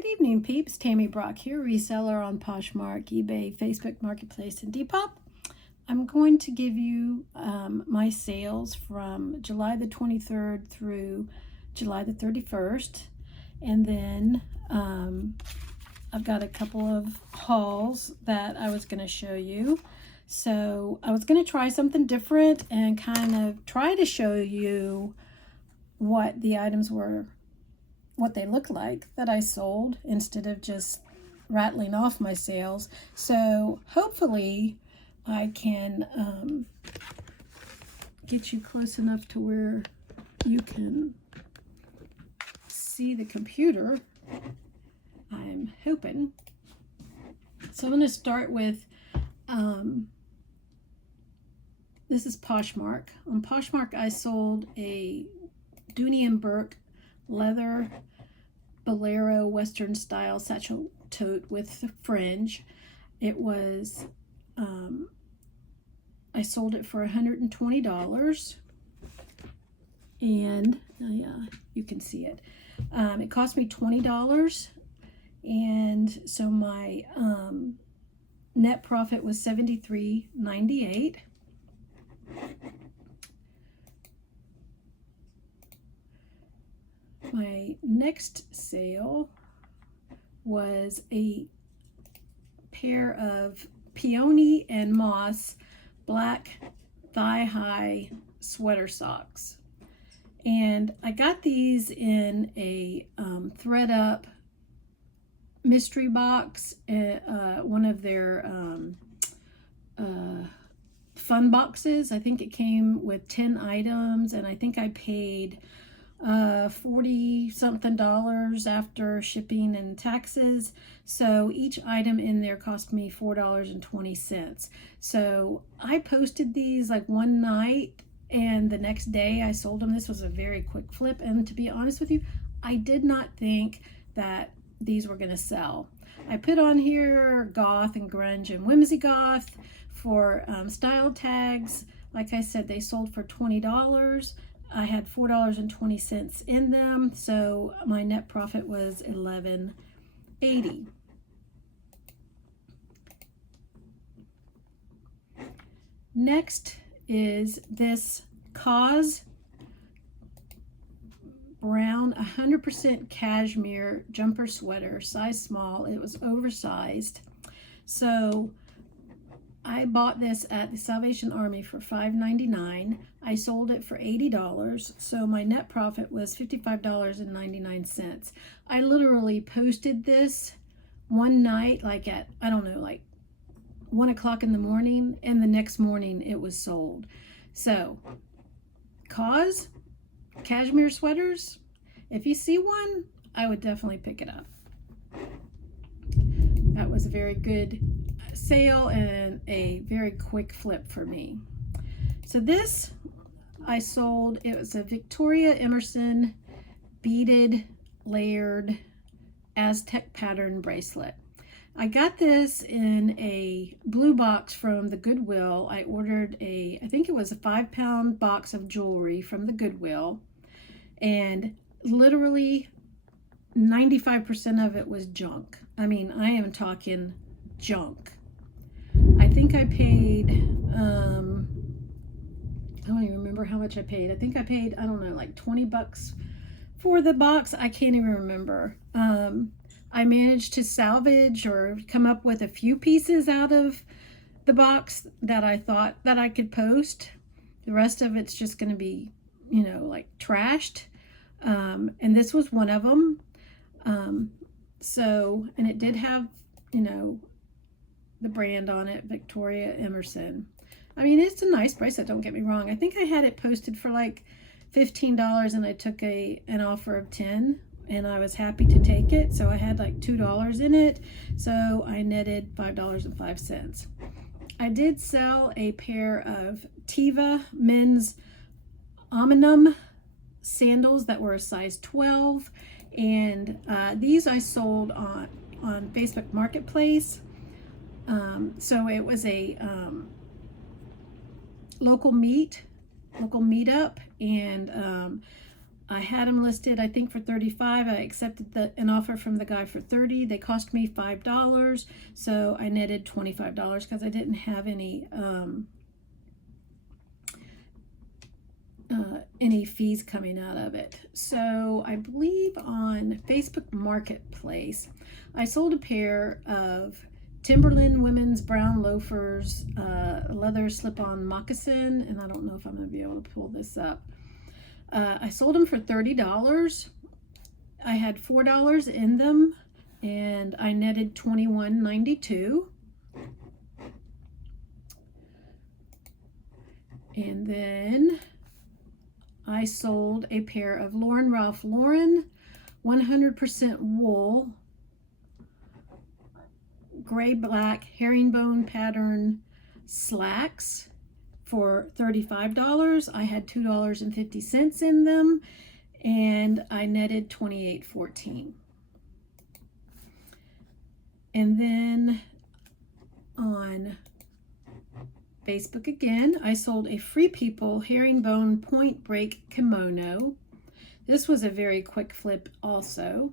Good evening, peeps. Tammy Brock here, reseller on Poshmark, eBay, Facebook Marketplace, and Depop. I'm going to give you my sales from July the 23rd through July the 31st. And then I've got a couple of hauls that I was going to show you. So I was going to try something different and kind of try to show you what the items were, what they look like that I sold, instead of just rattling off my sales. So hopefully I can get you close enough to where you can see the computer. I'm hoping. So I'm going to start with this is Poshmark. On Poshmark I sold a Dooney & Burke leather bolero western style satchel tote with fringe. It was I sold it for $120, and yeah, you can see it. It cost me $20, and so my net profit was $73.98. My next sale was a pair of peony and moss black thigh-high sweater socks. And I got these in a thread up mystery box, one of their fun boxes. I think it came with 10 items, and I think I paid $40 something after shipping and taxes. So each item in there cost me $4.20. So I posted these like one night, and the next day I sold them. This was a very quick flip, and to be honest with you, I did not think that these were going to sell. I put on here goth and grunge and whimsy goth for style tags. Like I said, they sold for $20. I had $4.20 in them, so my net profit was $11.80. Next is this Cause brown 100% cashmere jumper sweater, size small. It was oversized. So I bought this at the Salvation Army for $5.99. I sold it for $80, so my net profit was $55.99. I literally posted this one night, like at, I don't know, like 1 o'clock in the morning, and the next morning it was sold. So, Cause cashmere sweaters, if you see one, I would definitely pick it up. That was a very good sale and a very quick flip for me. So this I sold, it was a Victoria Emerson beaded layered Aztec pattern bracelet. I got this in a blue box from the Goodwill. I ordered I think it was a 5-pound box of jewelry from the Goodwill, and literally 95% of it was junk. I mean, I am talking junk. I think I paid, I don't even remember how much I paid. I think I paid, I don't know, like 20 bucks for the box. I can't even remember. I managed to salvage or come up with a few pieces out of the box that I thought that I could post. The rest of it's just going to be, you know, like trashed. And this was one of them. So, and it did have, you know, the brand on it, Victoria Emerson. I mean, it's a nice bracelet, don't get me wrong. I think I had it posted for like $15, and I took an offer of $10, and I was happy to take it. So I had like $2 in it, so I netted $5.05. I did sell a pair of Teva men's Omnium sandals that were a size 12, and these I sold on Facebook Marketplace. So it was a local meetup, and I had them listed, I think, for $35. I accepted an offer from the guy for $30. They cost me $5, so I netted $25 because I didn't have any fees coming out of it. So I believe on Facebook Marketplace, I sold a pair of Timberland women's brown loafers, leather slip-on moccasin, and I don't know if I'm going to be able to pull this up. I sold them for $30. I had $4 in them, and I netted $21.92. And then I sold a pair of Ralph Lauren 100% wool gray black herringbone pattern slacks for $35. I had $2.50 in them, and I netted $28.14. And then on Facebook again, I sold a Free People herringbone point break kimono. This was a very quick flip also.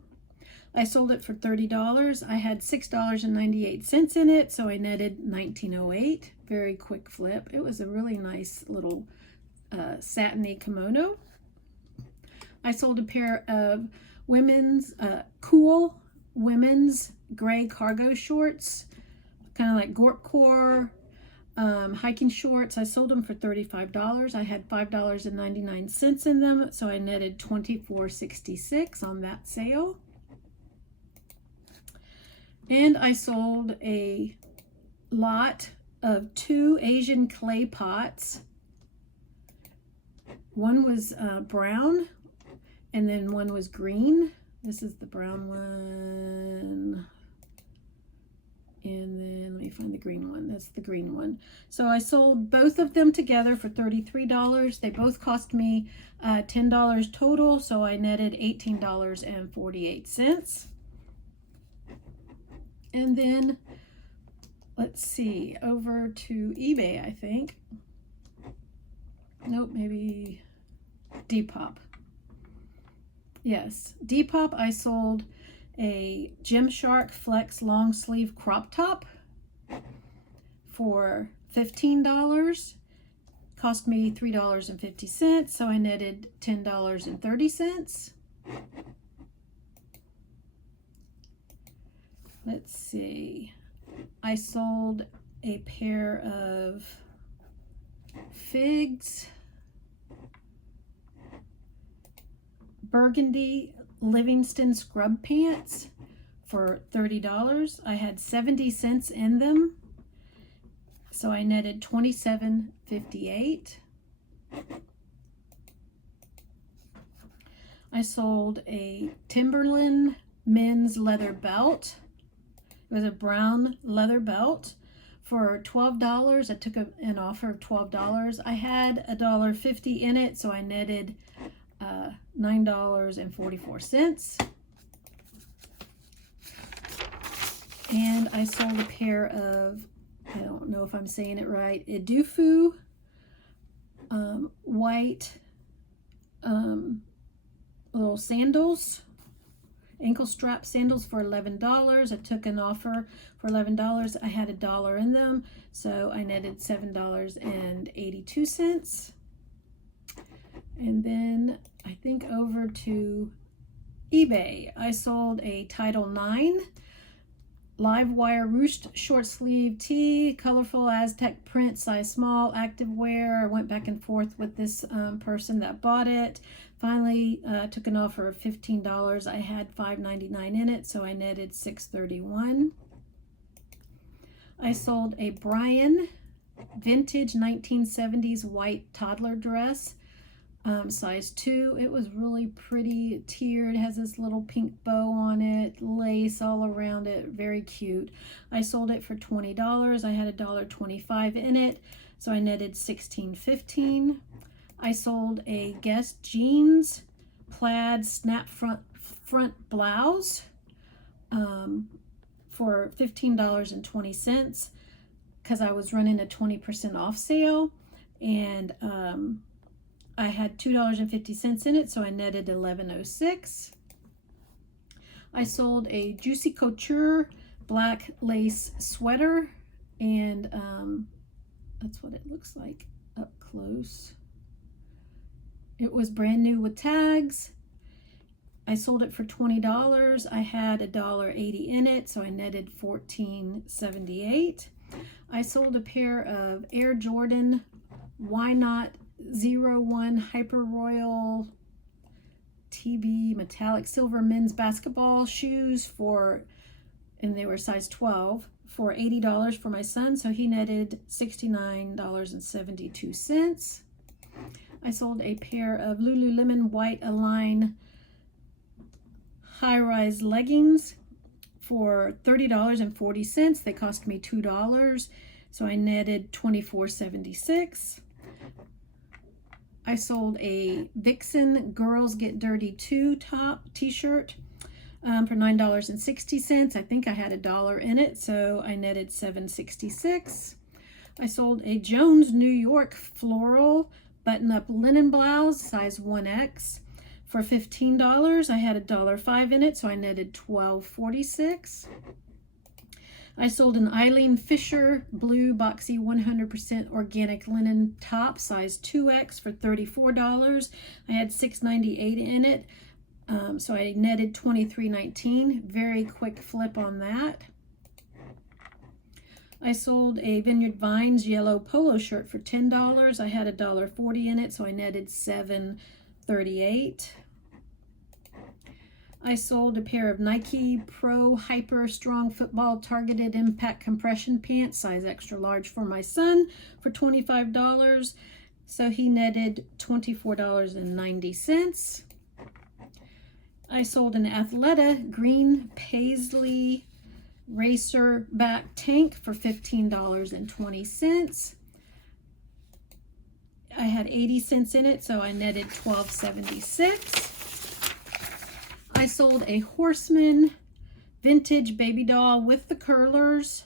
I sold it for $30. I had $6.98 in it, so I netted $19.08. Very quick flip. It was a really nice little satiny kimono. I sold a pair of women's cool women's gray cargo shorts, kind of like Gorpcore hiking shorts. I sold them for $35. I had $5.99 in them, so I netted $24.66 on that sale. And I sold a lot of 2 Asian clay pots. One was brown, and then one was green. This is the brown one. And then let me find the green one. That's the green one. So I sold both of them together for $33. They both cost me $10 total, so I netted $18.48. And then, let's see, over to eBay, I think. Nope, maybe Depop. Yes, Depop, I sold a Gymshark Flex long sleeve crop top for $15. Cost me $3.50, so I netted $10.30. Let's see, I sold a pair of Figs burgundy Livingston scrub pants for $30. I had 70 cents in them, so I netted $27.58. I sold a Timberland men's leather belt. It was a brown leather belt for $12. I took an offer of $12. I had $1.50 in it, so I netted $9.44. And I sold a pair of, I don't know if I'm saying it right, Edufu white little sandals, ankle strap sandals for $11. I took an offer for $11. I had $1 in them, so I netted $7.82. And then I think over to eBay, I sold a Title IX live wire ruched short sleeve tee, colorful Aztec print, size small, active wear. I went back and forth with this person that bought it. Finally took an offer of $15. I had $5.99 in it, so I netted $6.31. I sold a Brian vintage 1970s white toddler dress, size 2. It was really pretty, tiered, has this little pink bow on it, lace all around it, very cute. I sold it for $20. I had $1.25 in it, so I netted $16.15. I sold a Guess jeans plaid snap front blouse for $15.20 because I was running a 20% off sale, and I had $2.50 in it, so I netted $11.06. I sold a Juicy Couture black lace sweater, and that's what it looks like up close. It was brand new with tags. I sold it for $20. I had $1.80 in it, so I netted $14.78. I sold a pair of Air Jordan Why Not 01 Hyper Royal TB metallic silver men's basketball shoes and they were size 12, for $80 for my son, so he netted $69.72. I sold a pair of Lululemon white Align high-rise leggings for $30.40. They cost me $2, so I netted $24.76. I sold a Vixen Girls Get Dirty 2 t-shirt for $9.60. I think I had $1 in it, so I netted $7.66. I sold a Jones New York floral button-up linen blouse, size 1X, for $15. I had $1.05 in it, so I netted $12.46. I sold an Eileen Fisher blue boxy 100% organic linen top, size 2X, for $34. I had $6.98 in it, so I netted $23.19. Very quick flip on that. I sold a Vineyard Vines yellow polo shirt for $10. I had $1.40 in it, so I netted $7.38. I sold a pair of Nike Pro Hyper Strong Football Targeted Impact Compression Pants, size extra large, for my son for $25. So he netted $24.90. I sold an Athleta green paisley racer back tank for $15.20. I had 80 cents in it, so I netted $12.76. I sold a Horseman vintage baby doll with the curlers.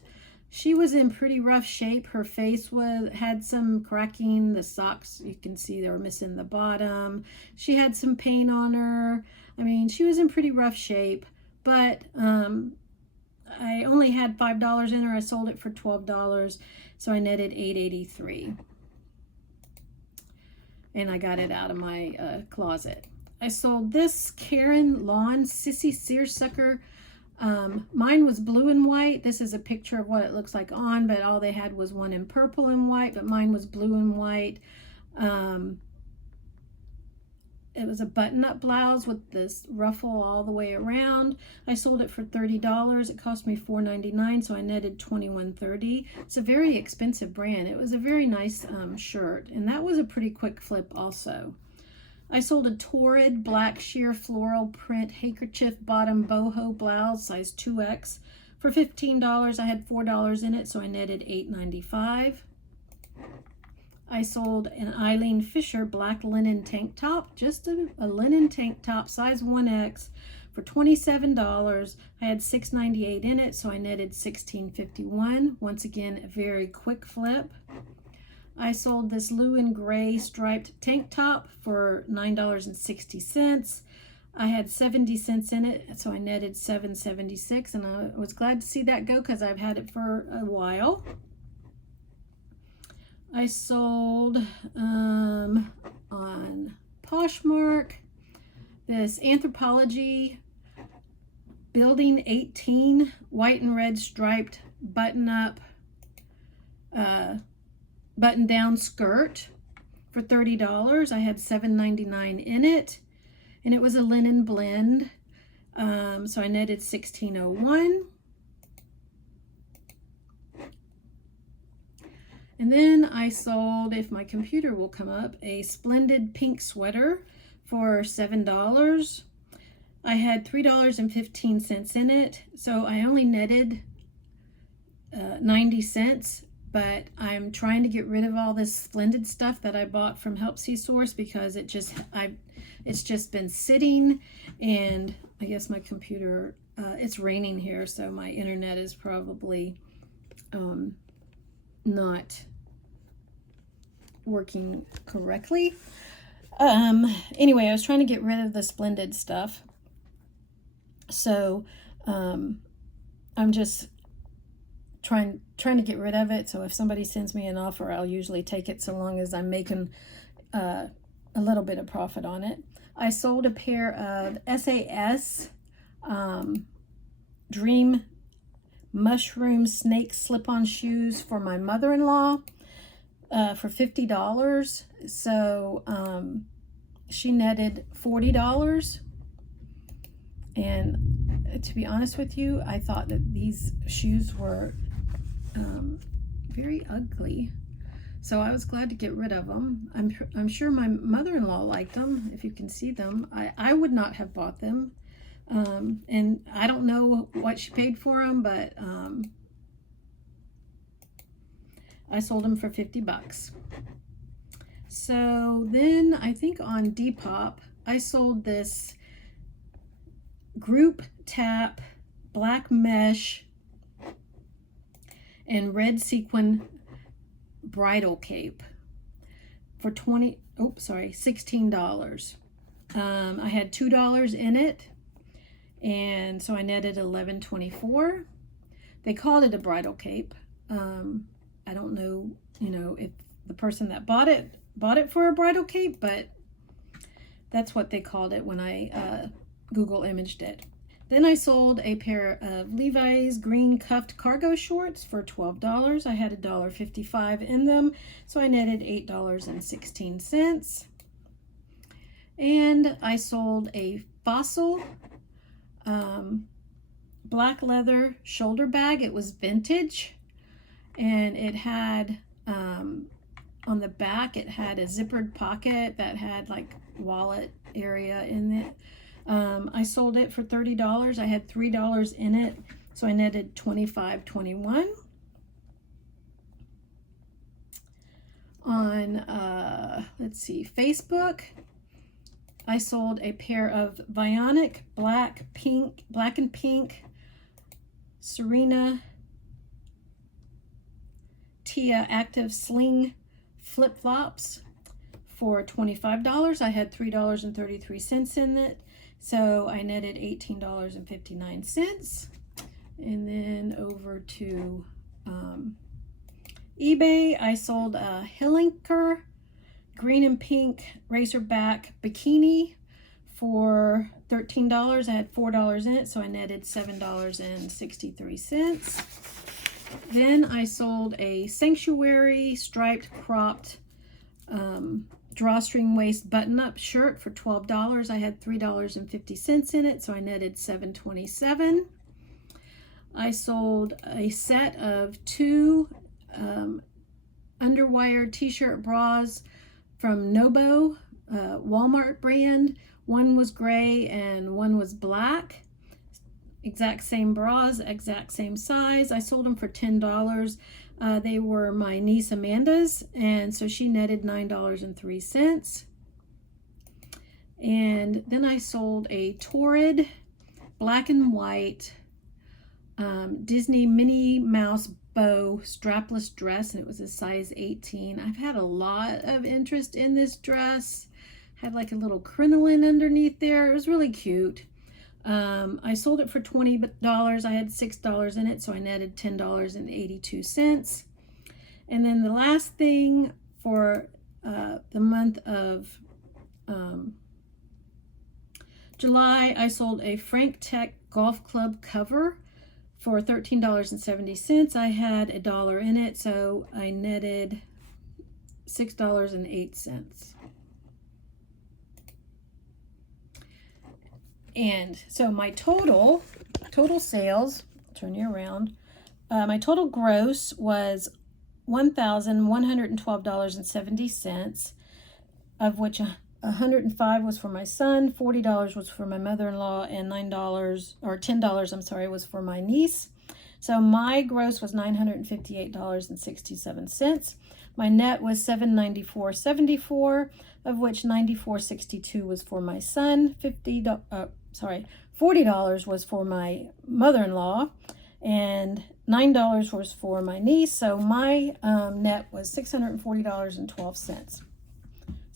She was in pretty rough shape. Her face had some cracking. The socks, you can see they were missing the bottom. She had some paint on her. I mean, she was in pretty rough shape, but I only had $5 in her. I sold it for $12, so I netted $8.83. And I got it out of my closet. I sold this Karen Lawn Sissy Seersucker. Mine was blue and white. This is a picture of what it looks like on, but all they had was one in purple and white, but mine was blue and white. It was a button-up blouse with this ruffle all the way around. I sold it for $30. It cost me $4.99, so I netted $21.30. It's a very expensive brand. It was a very nice shirt, and that was a pretty quick flip also. I sold a Torrid black sheer floral print handkerchief bottom boho blouse, size 2X, for $15. I had $4 in it, so I netted $8.95. I sold an Eileen Fisher black linen tank top, just a linen tank top, size 1X, for $27. I had $6.98 in it, so I netted $16.51. Once again, a very quick flip. I sold this Lewin Gray striped tank top for $9.60. I had 70 cents in it, so I netted $7.76, and I was glad to see that go because I've had it for a while. I sold on Poshmark this Anthropologie Building 18 white and red striped button-up button-down skirt for $30. I had $7.99 in it, and it was a linen blend, so I netted $16.01. And then I sold, if my computer will come up, a splendid pink sweater for $7. I had $3.15 in it, so I only netted 90 cents, but I'm trying to get rid of all this splendid stuff that I bought from Helpsy Source because it's just been sitting, and I guess my computer, it's raining here, so my internet is probably not working correctly. Anyway, I was trying to get rid of the Splendid stuff. So, I'm just trying to get rid of it. So if somebody sends me an offer, I'll usually take it so long as I'm making a little bit of profit on it. I sold a pair of SAS Dream Mushroom Snake slip-on shoes for my mother-in-law for $50. So she netted $40. And to be honest with you, I thought that these shoes were very ugly. So I was glad to get rid of them. I'm sure my mother-in-law liked them. If you can see them, I would not have bought them. And I don't know what she paid for them, but I sold them for $50. So then I think on Depop, I sold this group tap black mesh and red sequin bridal cape for $16. I had $2 in it, and so I netted $11.24. They called it a bridal cape. I don't know, if the person that bought it for a bridal cape, but that's what they called it when I Google imaged it. Then I sold a pair of Levi's green cuffed cargo shorts for $12. I had $1.55 in them, so I netted $8.16. And I sold a Fossil black leather shoulder bag. It was vintage, and it had on the back, it had a zippered pocket that had like wallet area in it. I sold it for $30. I had $3 in it, so I netted $25.21. On let's see, Facebook, I sold a pair of Vionic black and pink Serena Tia Active Sling flip-flops for $25. I had $3.33 in it, so I netted $18.59. And then over to eBay, I sold a Hillenker green and pink racerback bikini for $13. I had $4 in it, so I netted $7.63. Then I sold a Sanctuary striped cropped drawstring waist button-up shirt for $12. I had $3.50 in it, so I netted $7.27. I sold a set of two underwire t-shirt bras from Nobo, Walmart brand. One was gray and one was black. Exact same bras, exact same size. I sold them for $10. They were my niece Amanda's, and so she netted $9.03. And then I sold a Torrid black and white Disney Minnie Mouse bow strapless dress, and it was a size 18. I've had a lot of interest in this dress. Had like a little crinoline underneath there. It was really cute. I sold it for $20. I had $6 in it, so I netted $10.82. And then the last thing for the month of July, I sold a Frank Tech golf club cover for $13.70. I had $1 in it, so I netted $6.08. And so my total sales, turn you around, my total gross was $1,112.70, of which $105 was for my son, $40 was for my mother-in-law, and $10 was for my niece. So my gross was $958.67. My net was $794.74, of which $94.62 was for my son, $40 was for my mother-in-law, and $9 was for my niece. So my net was $640.12.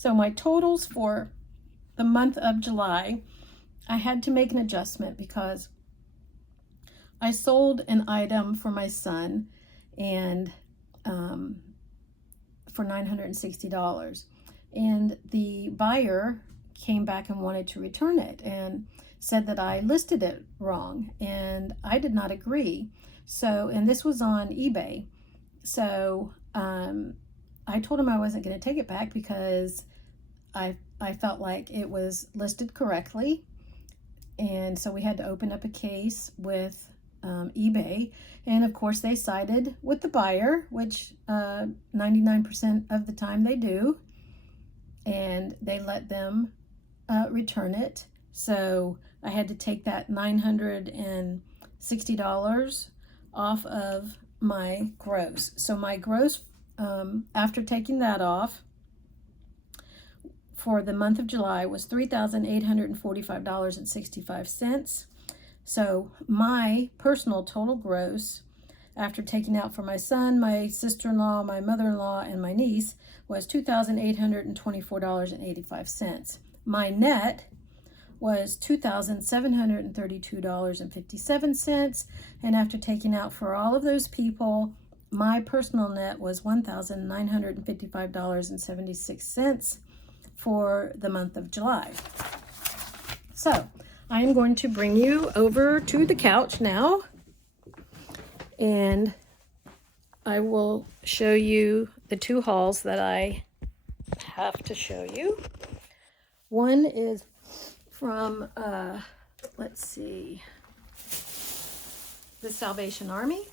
So my totals for the month of July, I had to make an adjustment because I sold an item for my son and for $960, and the buyer came back and wanted to return it and said that I listed it wrong, and I did not agree. So, and this was on eBay. So I told him I wasn't going to take it back because I felt like it was listed correctly. And so we had to open up a case with eBay, and of course they sided with the buyer, which 99% of the time they do, and they let them return it. So I had to take that $960 off of my gross. So my gross, after taking that off, for the month of July was $3,845.65. So my personal total gross, after taking out for my son, my sister-in-law, my mother-in-law, and my niece, was $2,824.85. My net was $2,732.57, and after taking out for all of those people, my personal net was $1,955.76 for the month of July. So I am going to bring you over to the couch now, and I will show you the two hauls that I have to show you. One is from, let's see, the Salvation Army.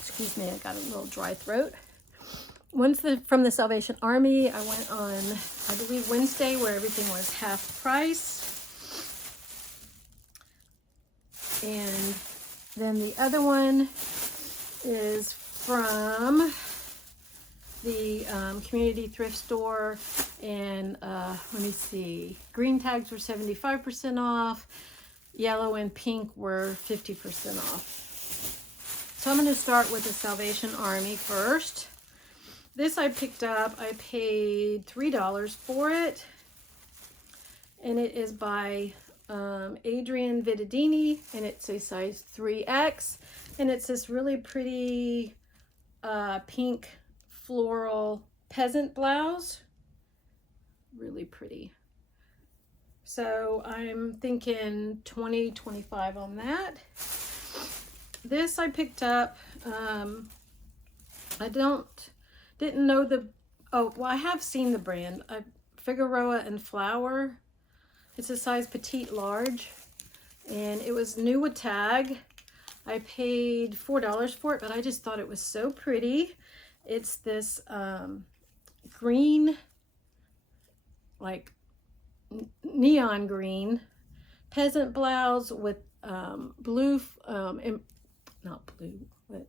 Excuse me, I got a little dry throat. One's from the Salvation Army. I went on, I believe, Wednesday, where everything was half price. And then the other one is from the community thrift store, and let me see, green tags were 75% off, yellow and pink were 50% off. So I'm going to start with the Salvation Army first. This I picked up, I paid $3 for it, and it is by Adrian Vittadini, and it's a size 3X, and it's this really pretty pink floral peasant blouse. Really pretty. So I'm thinking 20, 25 on that. This I picked up, I didn't know the, oh, well, I have seen the brand, Figueroa and Flower. It's a size petite large, and it was new with tag. I paid $4 for it, but I just thought it was so pretty. It's this green, like neon green peasant blouse with blue, not blue, but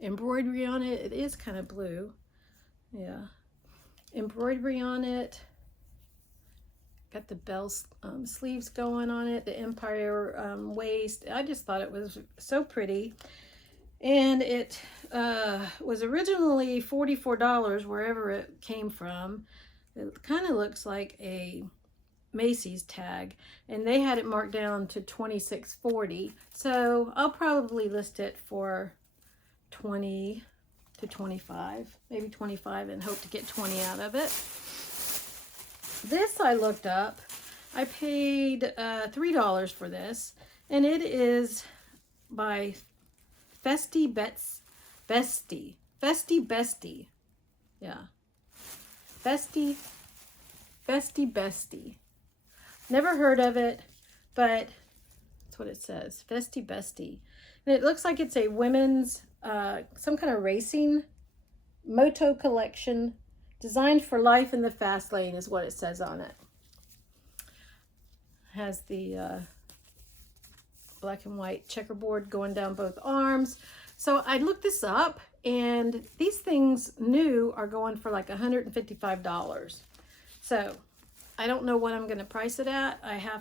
embroidery on it. It is kind of blue. Yeah. Embroidery on it. Got the bell sleeves going on it, the empire waist. I just thought it was so pretty. And it was originally $44 wherever it came from. It kind of looks like a Macy's tag, and they had it marked down to $26.40. So I'll probably list it for 20 to 25, maybe 25, and hope to get 20 out of it. This I looked up. I paid $3 for this, and it is by Festy Bestie. Yeah. Festy Bestie. Never heard of it, but that's what it says. Festy Bestie. And it looks like it's a women's, some kind of racing moto collection designed for life in the fast lane is what it says on it. Has the black and white checkerboard going down both arms. So I looked this up, and these things new are going for like $155. So I don't know what I'm going to price it at. I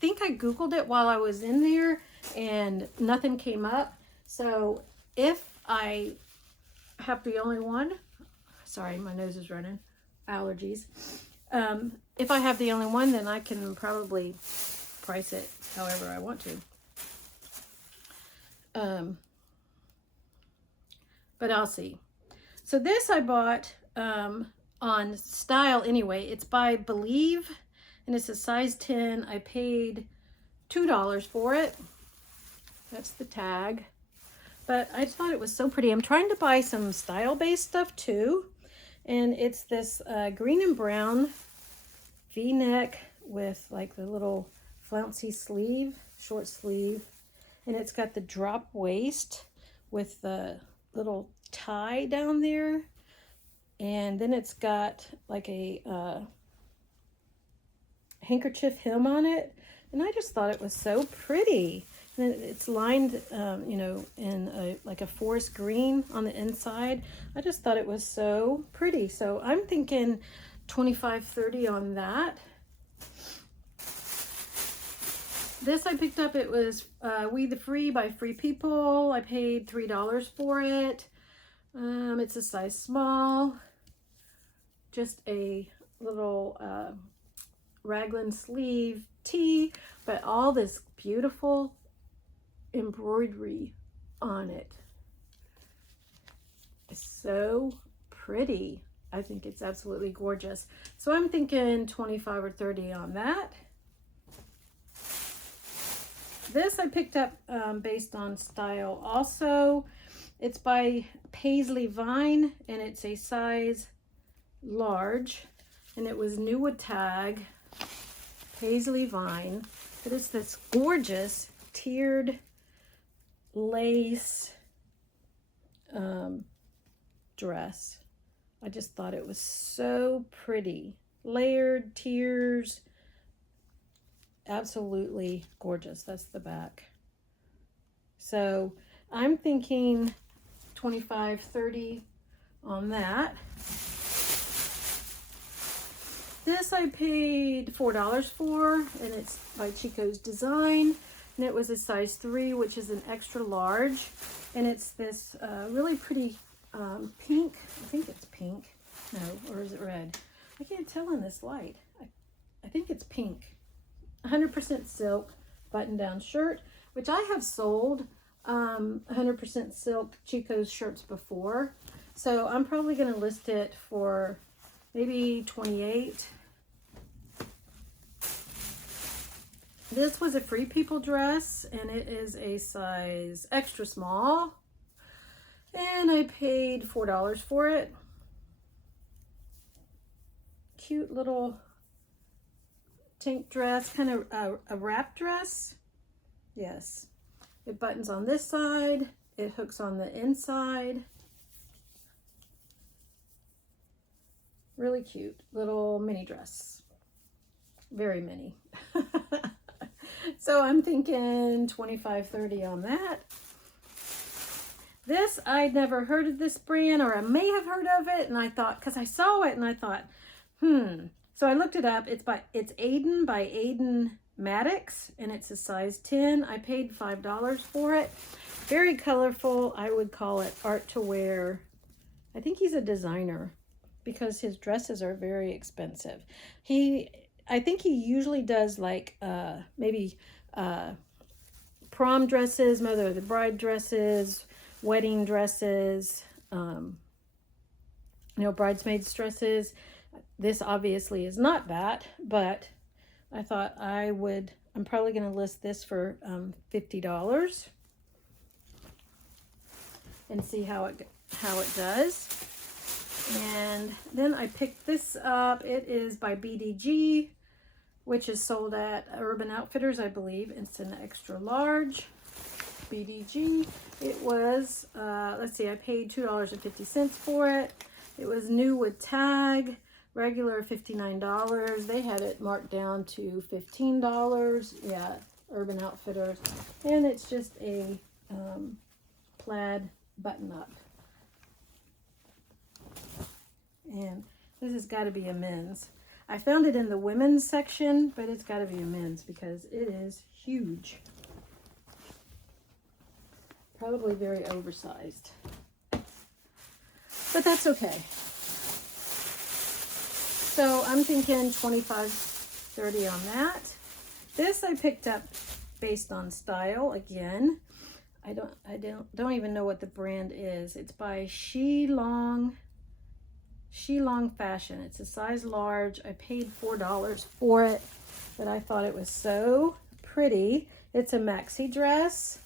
think I Googled it while I was in there and nothing came up. So if I have the only one, Sorry, my nose is running. Allergies. If I have the only one, then I can probably price it however I want to. But I'll see. So this I bought on Style anyway. It's by Believe, and it's a size 10. I paid $2 for it. That's the tag. But I thought it was so pretty. I'm trying to buy some style-based stuff too. And it's this green and brown V-neck with like the little flouncy sleeve, short sleeve. And it's got the drop waist with the little tie down there. And then it's got like a handkerchief hem on it. And I just thought it was so pretty. And it's lined, you know, in like a forest green on the inside. I just thought it was so pretty. So I'm thinking $25-30 on that. This I picked up. It was We the Free by Free People. I paid $3 for it. It's a size small. Just a little raglan sleeve tee, but all this beautiful embroidery on it. It's so pretty. I think it's absolutely gorgeous. So I'm thinking 25 or 30 on that. This I picked up based on Style also. It's by Paisley Vine, and it's a size large, and it was new with tag, Paisley Vine. It is this gorgeous tiered lace dress. I just thought it was so pretty. Layered tiers, absolutely gorgeous. That's the back. So I'm thinking 25-30 on that. This I paid $4 for, and it's by Chico's Design, and it was a size 3, which is an extra large, and it's this really pretty pink. I think it's pink. No, or is it red? I can't tell in this light. I think it's pink. 100% silk button-down shirt, which I have sold 100% silk Chico's shirts before, so I'm probably going to list it for maybe $28. This was a Free People dress, and it is a size extra small, and I paid $4 for it. Cute little tank dress, kind of a wrap dress. Yes, it buttons on this side, it hooks on the inside. Really cute little mini dress, very mini. So I'm thinking 25-30 on that. This, I'd never heard of this brand, or I may have heard of it, and I thought, because I saw it and I thought, So I looked it up. It's Aiden by Aiden Maddox, and it's a size 10. I paid $5 for it. Very colorful. I would call it art to wear. I think he's a designer because his dresses are very expensive. I think he usually does like maybe prom dresses, mother of the bride dresses, wedding dresses, bridesmaids dresses. This obviously is not that, but I thought I'm probably going to list this for $50 and see how it does. And then I picked this up. It is by BDG, which is sold at Urban Outfitters, I believe. It's an extra large BDG. It was, let's see, I paid $2.50 for it. It was new with tag, regular $59. They had it marked down to $15. Yeah, Urban Outfitters. And it's just a plaid button-up. And this has got to be a men's. I found it in the women's section, but it's got to be a men's because it is huge. Probably very oversized. But that's okay. So I'm thinking 25, 30 on that. This I picked up based on style again. I don't even know what the brand is. It's by Shilong Fashion. It's a size large. I paid $4 for it, but I thought it was so pretty. It's a maxi dress,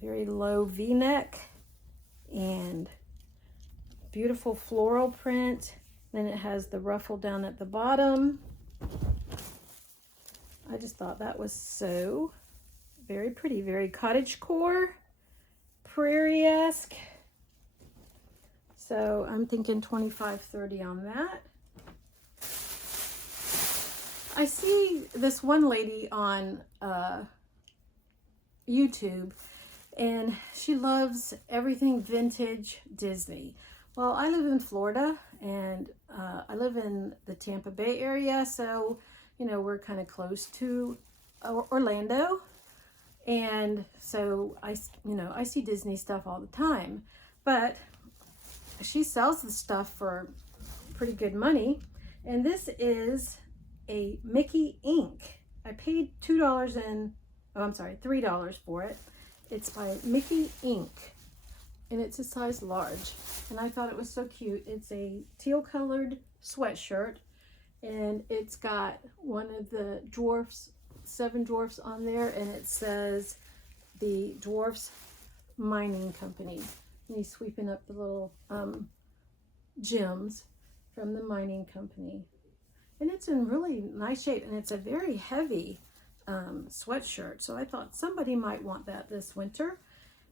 very low V-neck, and beautiful floral print. Then it has the ruffle down at the bottom. I just thought that was so very pretty, very cottagecore, prairie-esque. So I'm thinking 25, 30 on that. I see this one lady on YouTube, and she loves everything vintage Disney. Well, I live in Florida, and I live in the Tampa Bay area, so you know, we're kind of close to Orlando. And so I see Disney stuff all the time, but she sells the stuff for pretty good money. And this is a Mickey ink. I paid $3 for it. It's by Mickey ink, and it's a size large. And I thought it was so cute. It's a teal colored sweatshirt, and it's got one of the dwarfs, 7 dwarfs on there, and it says the Dwarfs Mining Company. And he's sweeping up the little gems from the mining company. And it's in really nice shape, and it's a very heavy sweatshirt. So I thought somebody might want that this winter.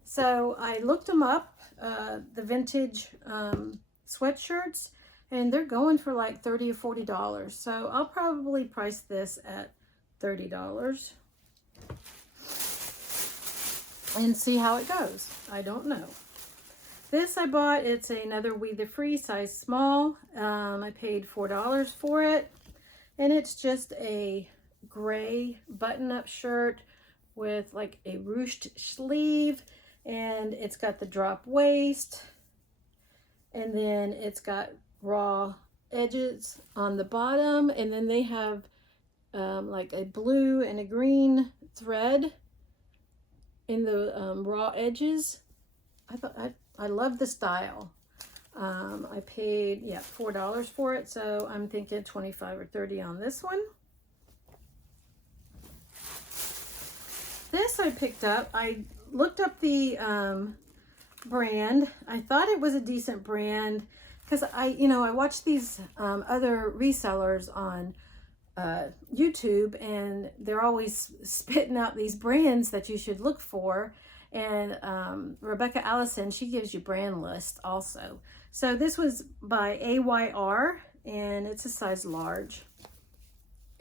So I looked them up, the vintage sweatshirts, and they're going for like $30 or $40. So I'll probably price this at $30 and see how it goes. I don't know. This I bought, it's another We the Free size small. I paid $4 for it, and it's just a gray button-up shirt with like a ruched sleeve, and it's got the drop waist, and then it's got raw edges on the bottom, and then they have like a blue and a green thread in the raw edges. I love the style. I paid $4 for it, so I'm thinking 25 or 30 on this one. This I picked up. I looked up the brand. I thought it was a decent brand because I watch these other resellers on YouTube, and they're always spitting out these brands that you should look for. And Rebecca Allison, she gives you brand lists also. So this was by AYR, and it's a size large.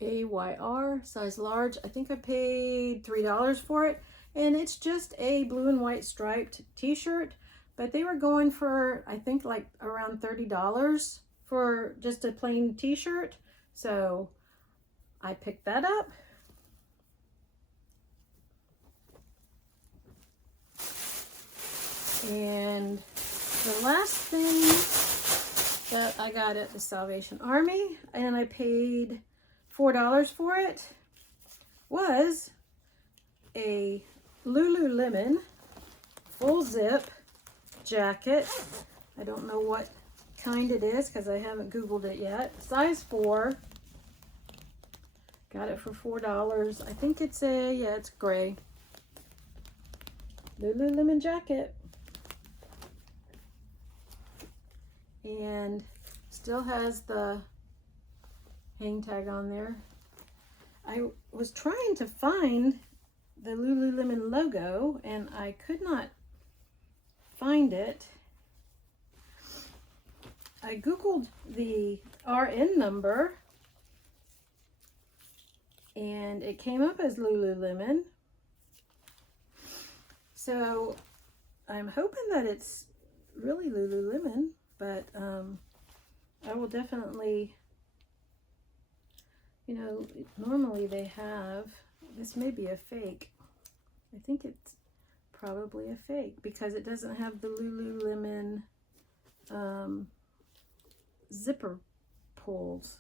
AYR, size large. I think I paid $3 for it. And it's just a blue and white striped t-shirt. But they were going for, I think, like around $30 for just a plain t-shirt. So I picked that up. And the last thing that I got at the Salvation Army, and I paid $4 for it, was a Lululemon full zip jacket. I don't know what kind it is because I haven't Googled it yet. Size 4. Got it for $4. I think it's it's gray. Lululemon jacket. And still has the hang tag on there. I was trying to find the Lululemon logo, and I could not find it. I Googled the RN number, and it came up as Lululemon. So I'm hoping that it's really Lululemon. But I will definitely, normally they have, this may be a fake. I think it's probably a fake because it doesn't have the Lululemon zipper pulls.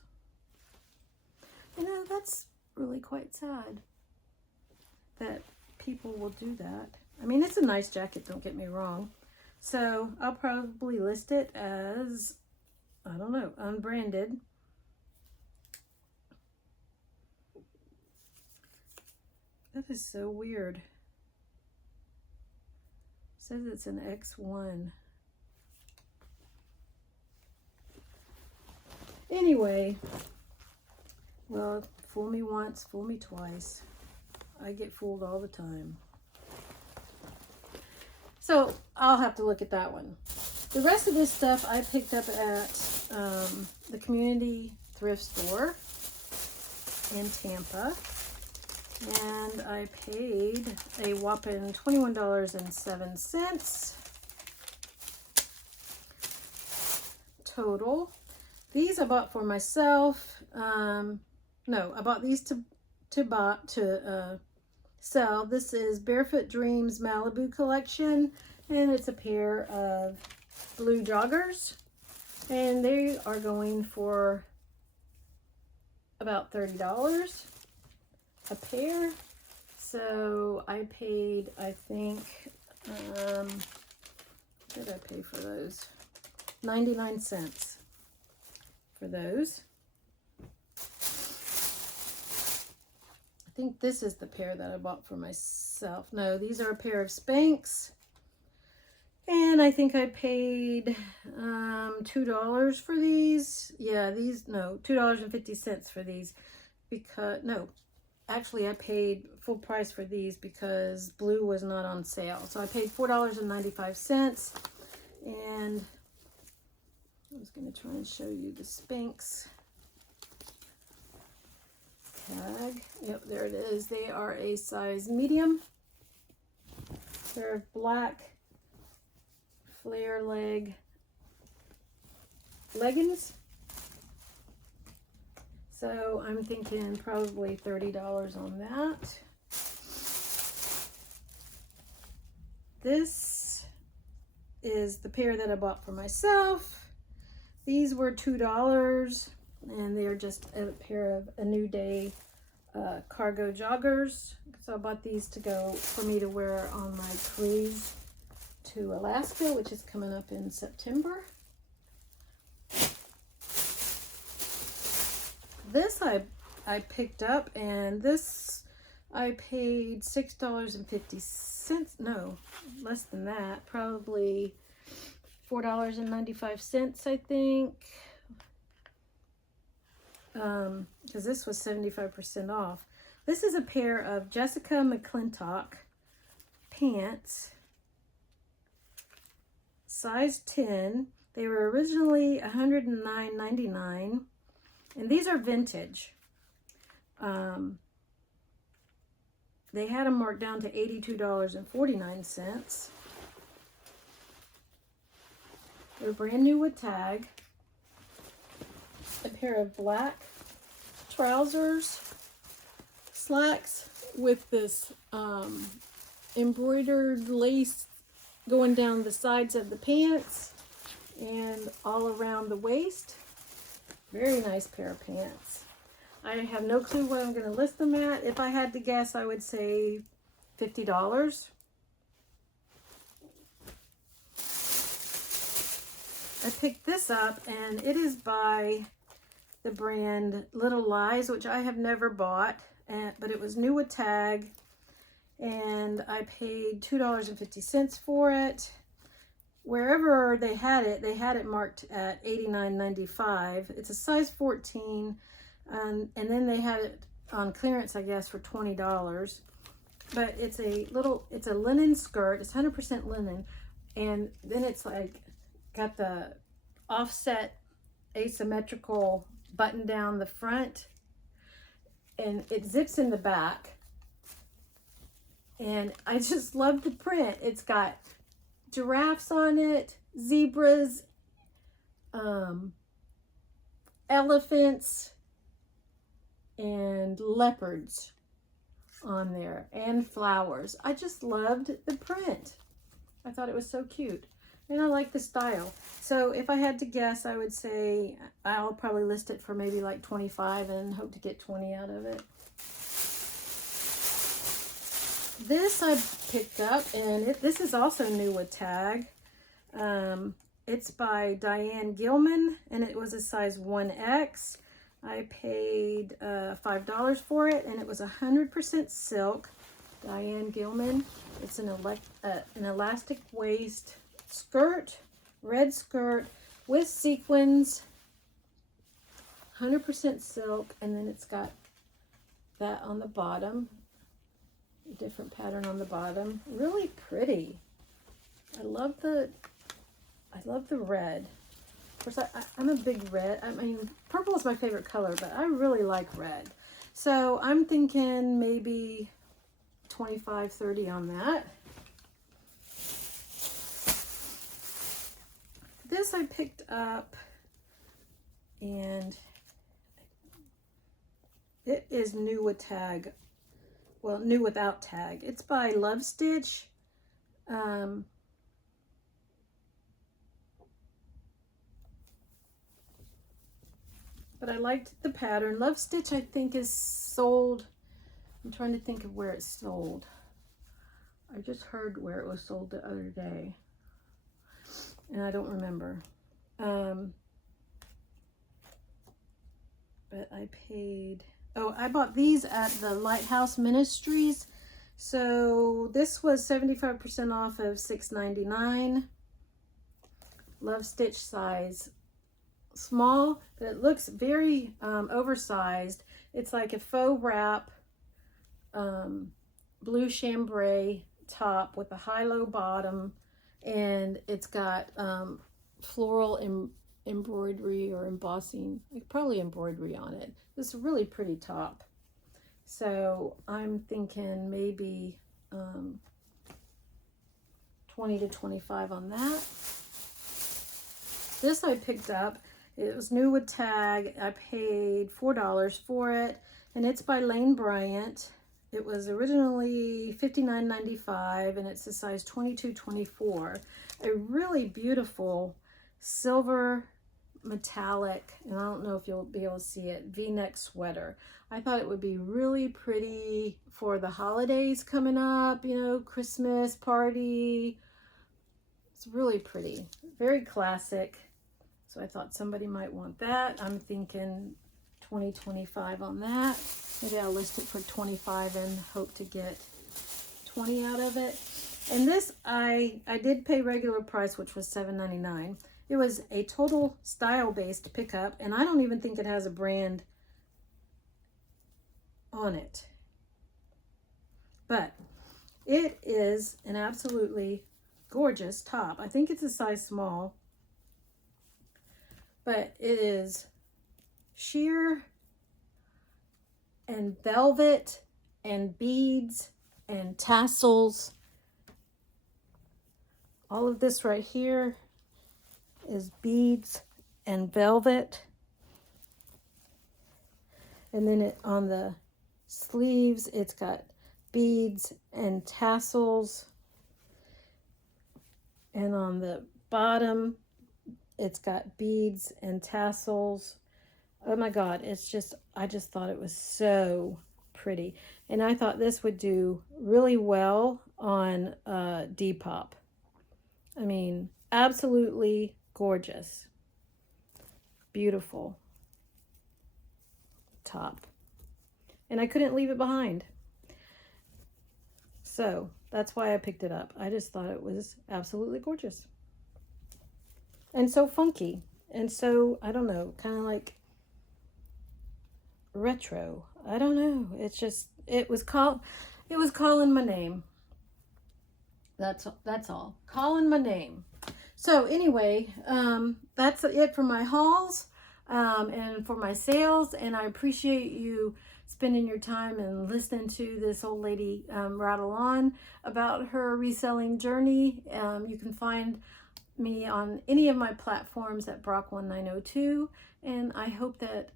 You know, that's really quite sad that people will do that. I mean, it's a nice jacket, don't get me wrong. So I'll probably list it as, I don't know, unbranded. That is so weird. It says it's an X1. Anyway, well, fool me once, fool me twice. I get fooled all the time. So I'll have to look at that one. The rest of this stuff I picked up at the community thrift store in Tampa. And I paid a whopping $21.07 total. These I bought for myself. No, I bought these to sell. This is Barefoot Dreams Malibu collection, and it's a pair of blue joggers, and they are going for about $30 a pair. So I paid, I think, what did I pay for those? 99 cents for those. I think this is the pair that I bought for myself. No, these are a pair of Spanx. And I think I paid $2 for these. Yeah, these, no, $2.50 for these. Because, no, actually I paid full price for these because blue was not on sale. So I paid $4.95. And I was going to try and show you the Spanx tag. Yep, there it is. They are a size medium. They're black flare leg leggings. So I'm thinking probably $30 on that. This is the pair that I bought for myself. These were $2, and they're just a pair of A New Day cargo joggers. So I bought these to go for me to wear on my cruise to Alaska, which is coming up in September. This I picked up, and this I paid $6.50. No, less than that, probably $4.95, I think, because this was 75% off. This is a pair of Jessica McClintock pants, size 10. They were originally $109.99, and these are vintage. They had them marked down to $82.49. They're brand new with tag. A pair of black trousers, slacks with this embroidered lace going down the sides of the pants and all around the waist. Very nice pair of pants. I have no clue what I'm going to list them at. If I had to guess, I would say $50. I picked this up, and it is by the brand Little Lies, which I have never bought, but it was new with tag, and I paid $2.50 for it. Wherever they had it marked at $89.95. It's a size 14, and then they had it on clearance, I guess, for $20. But it's a linen skirt. It's 100% linen, and then it's like got the offset asymmetrical button down the front, and it zips in the back, and I just love the print. It's got giraffes on it, zebras, elephants, and leopards on there, and flowers. I just loved the print. I thought it was so cute. and I like the style. So if I had to guess, I would say I'll probably list it for maybe like 25 and hope to get 20 out of it. This I picked up, and this is also new with tag. It's by Diane Gilman, and it was a size 1X. I paid $5 for it, and it was 100% silk. Diane Gilman. It's an elastic waist skirt, red skirt with sequins, 100% silk, and then it's got that on the bottom, a different pattern on the bottom. Really pretty. I love the red. Of course, I'm a big red. I mean, purple is my favorite color, but I really like red. So I'm thinking maybe 25, 30 on that. This I picked up, and it is new with tag. Well, new without tag. It's by Love Stitch. But I liked the pattern. Love Stitch, I think, is sold. I'm trying to think of where it's sold. I just heard where it was sold the other day, and I don't remember. But I paid, oh, I bought these at the Lighthouse Ministries. So this was 75% off of $6.99. Love Stitch size small, but it looks very oversized. It's like a faux wrap, blue chambray top with a high-low bottom, and it's got floral embroidery or embossing, probably embroidery on it. This is a really pretty top. So I'm thinking maybe 20 to 25 on that. This I picked up. It was new with tag. I paid $4 for it, and it's by Lane Bryant. It was originally $59.95, and it's a size 22-24. A really beautiful silver metallic, and I don't know if you'll be able to see it, V-neck sweater. I thought it would be really pretty for the holidays coming up, you know, Christmas party. It's really pretty, very classic. So I thought somebody might want that. I'm thinking 20, 25 on that. Maybe I'll list it for 25 and hope to get 20 out of it. And this, I did pay regular price, which was $7.99. It was a total style-based pickup, and I don't even think it has a brand on it. But it is an absolutely gorgeous top. I think it's a size small, but it is sheer and velvet and beads and tassels. All of this right here is beads and velvet. And then on the sleeves, it's got beads and tassels. And on the bottom, it's got beads and tassels. Oh my God, it's just, I just thought it was so pretty. And I thought this would do really well on Depop. I mean, absolutely gorgeous. Beautiful top. And I couldn't leave it behind. So that's why I picked it up. I just thought it was absolutely gorgeous. And so funky. And so, I don't know, kind of like retro. I don't know. It's just, it was calling my name. That's all. Calling my name. So anyway, that's it for my hauls and for my sales. And I appreciate you spending your time and listening to this old lady rattle on about her reselling journey. You can find me on any of my platforms at Brock1902, and I hope that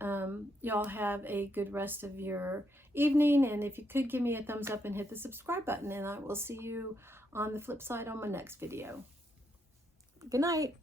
y'all have a good rest of your evening. And if you could give me a thumbs up and hit the subscribe button, and I will see you on the flip side on my next video. Good night.